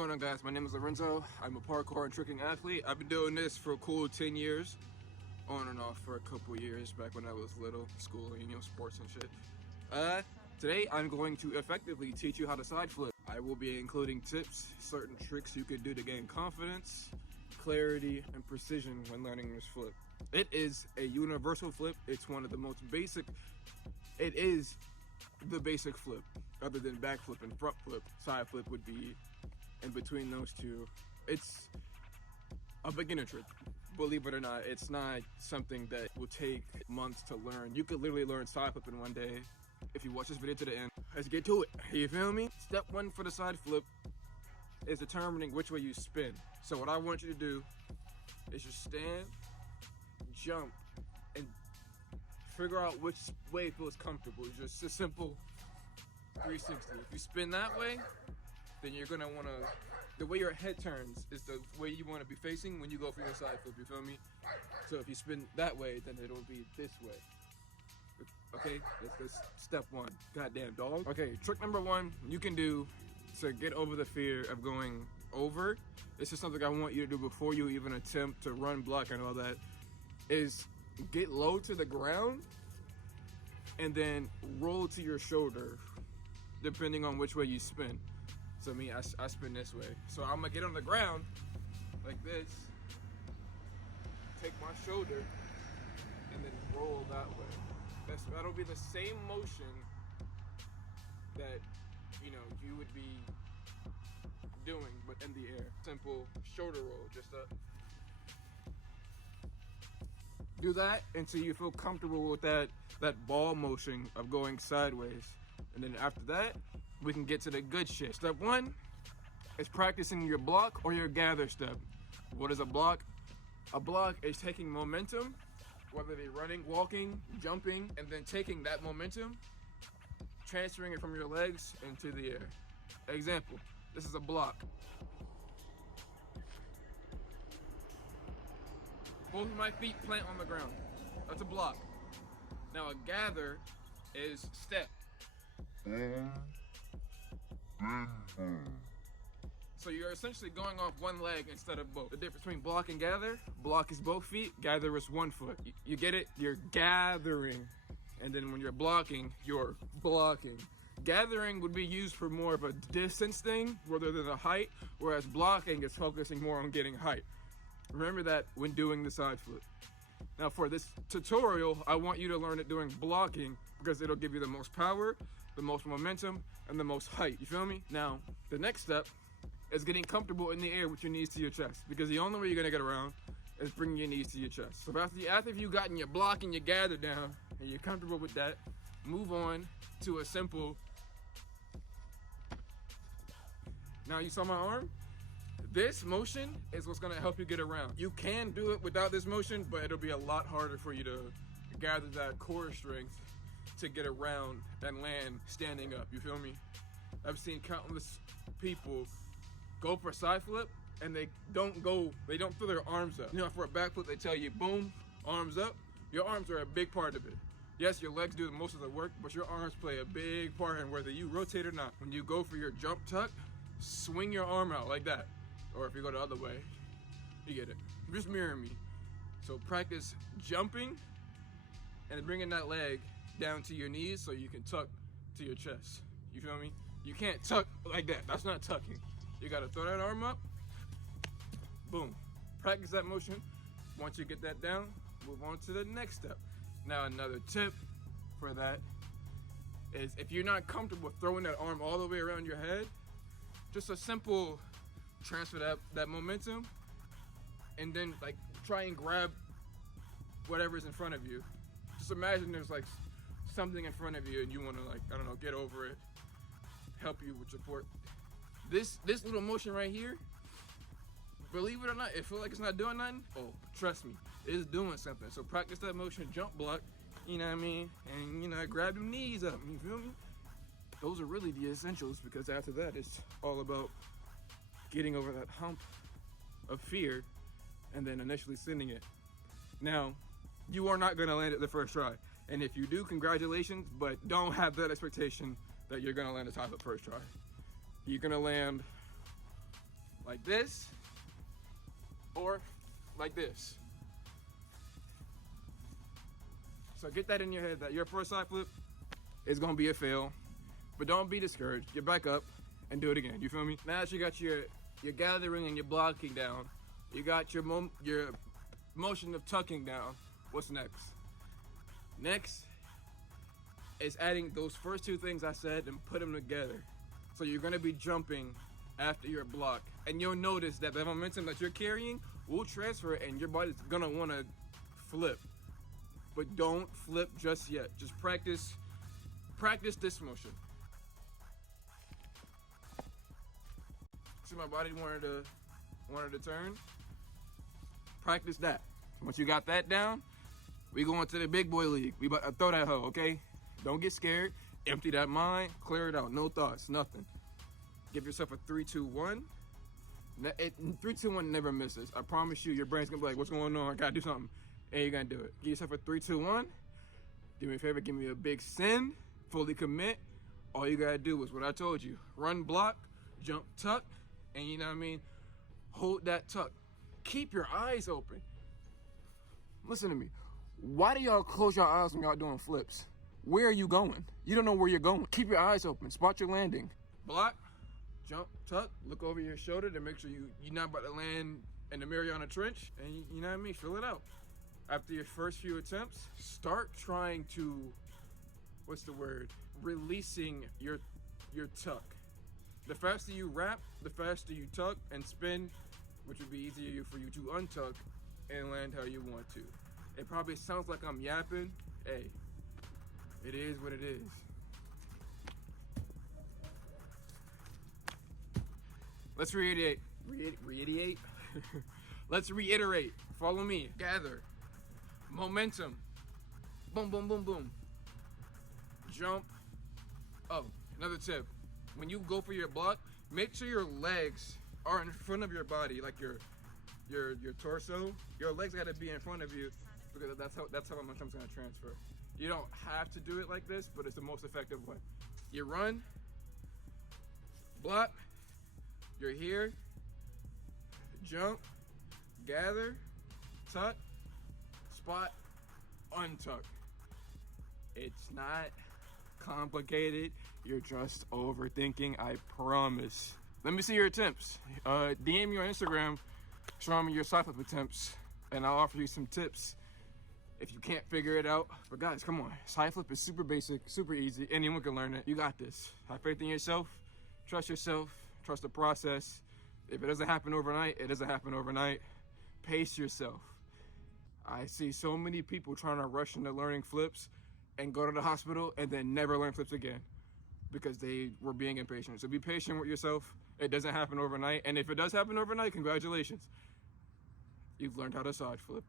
going on, guys? My name is Lorenzo. I'm a parkour and tricking athlete. I've been doing this for a cool 10 years, on and off for a couple years back when I was little, school, sports and shit. Today I'm going to effectively teach you how to side flip. I will be including tips, certain tricks you could do to gain confidence, clarity, and precision when learning this flip. It is a universal flip. It's one of the most basic. It is the basic flip, other than back flip and front flip. Side flip would be in between those two. It's a beginner trick. Believe it or not, it's not something that will take months to learn. You could literally learn side flip in one day if you watch this video to the end. Let's get to it. You feel me? Step one for the side flip is determining which way you spin. So what I want you to do is just stand, jump, and figure out which way feels comfortable. It's just a simple 360. If you spin that way, then you're gonna wanna, the way your head turns is the way you wanna be facing when you go for your side flip, you feel me? So if you spin that way, then it'll be this way. Okay, that's step one. Goddamn dog. Okay, trick number one you can do to get over the fear of going over. This is something I want you to do before you even attempt to run, block, and all that, is get low to the ground and then roll to your shoulder, depending on which way you spin. So me, I spin this way. So I'm gonna get on the ground like this, take my shoulder, and then roll that way. That'll be the same motion that you would be doing, but in the air. Simple shoulder roll, just up. Do that until you feel comfortable with that ball motion of going sideways. And then after that, we can get to the good shit. Step one is practicing your block or your gather step. What is a block? A block is taking momentum, whether it be running, walking, jumping, and then taking that momentum, transferring it from your legs into the air. Example, this is a block. Both of my feet plant on the ground. That's a block. Now a gather is step. So you're essentially going off one leg instead of both. The difference between block and gather: block is both feet, gather is one foot. You get it? You're gathering. And then when you're blocking, you're blocking. Gathering would be used for more of a distance thing rather than a height, whereas blocking is focusing more on getting height. Remember that when doing the side flip. Now for this tutorial, I want you to learn it doing blocking because it'll give you the most power, the most momentum, and the most height. You feel me? Now, the next step is getting comfortable in the air with your knees to your chest, because the only way you're gonna get around is bringing your knees to your chest. So after you've gotten your block and your gather down, and you're comfortable with that, move on to a simple. Now you saw my arm? This motion is what's gonna help you get around. You can do it without this motion, but it'll be a lot harder for you to gather that core strength to get around and land standing up, you feel me? I've seen countless people go for a side flip and they don't throw their arms up. For a back flip, they tell you, boom, arms up. Your arms are a big part of it. Yes, your legs do most of the work, but your arms play a big part in whether you rotate or not. When you go for your jump tuck, swing your arm out like that. Or if you go the other way, you get it. Just mirror me. So practice jumping and bringing that leg down to your knees so you can tuck to your chest. You feel me? You can't tuck like that. That's not tucking. You gotta throw that arm up, boom. Practice that motion. Once you get that down, move on to the next step. Now another tip for that is if you're not comfortable throwing that arm all the way around your head, just a simple transfer that momentum and then try and grab whatever's in front of you. Just imagine there's something in front of you and you want to get over it, help you with support. This little motion right here, believe it or not, it feels like it's not doing nothing. Oh, trust me, it's doing something. So practice that motion, jump block, you know what I mean? And grab your knees up, you feel me? Those are really the essentials, because after that, it's all about getting over that hump of fear and then initially sending it. Now, you are not gonna land it the first try. And if you do, congratulations, but don't have that expectation that you're gonna land a top at first try. You're gonna land like this, or like this. So get that in your head that your first side flip is gonna be a fail, but don't be discouraged. Get back up and do it again. You feel me? Now that you got your gathering and your blocking down, you got your motion of tucking down. What's next? Next is adding those first two things I said and put them together. So you're gonna be jumping after your block, and you'll notice that the momentum that you're carrying will transfer and your body's gonna wanna flip. But don't flip just yet. Just practice this motion. See, my body wanted to turn. Practice that. Once you got that down, we going to the big boy league. We about to throw that hoe, okay? Don't get scared. Empty that mind. Clear it out. No thoughts. Nothing. Give yourself a 3, 2, 1. 3, 2, 1 never misses. I promise you, your brain's gonna be like, what's going on? I gotta do something. And you're gonna do it. Give yourself a 3, 2, 1. Do me a favor, give me a big send. Fully commit. All you gotta do is what I told you. Run, block, jump, tuck, and you know what I mean? Hold that tuck. Keep your eyes open. Listen to me. Why do y'all close your eyes when y'all doing flips? Where are you going? You don't know where you're going. Keep your eyes open. Spot your landing. Block, jump, tuck, look over your shoulder to make sure you're not about to land in the Mariana Trench, and you know what I mean? Fill it out. After your first few attempts, start trying to, releasing your tuck. The faster you wrap, the faster you tuck and spin, which would be easier for you to untuck and land how you want to. It probably sounds like I'm yapping. Hey, it is what it is. Let's reiterate. Let's reiterate. Follow me. Gather. Momentum. Boom, boom, boom, boom. Jump. Oh, another tip. When you go for your block, make sure your legs are in front of your body, like your torso. Your legs gotta be in front of you because that's how momentum's gonna transfer. You don't have to do it like this, but it's the most effective way. You run, block, you're here, jump, gather, tuck, spot, untuck. It's not complicated. You're just overthinking, I promise. Let me see your attempts. DM me on Instagram, show me your side flip attempts, and I'll offer you some tips if you can't figure it out. But guys, come on. Side flip is super basic, super easy. Anyone can learn it. You got this. Have faith in yourself. Trust yourself. Trust the process. If it doesn't happen overnight, it doesn't happen overnight. Pace yourself. I see so many people trying to rush into learning flips and go to the hospital and then never learn flips again because they were being impatient. So be patient with yourself. It doesn't happen overnight. And if it does happen overnight, congratulations. You've learned how to side flip.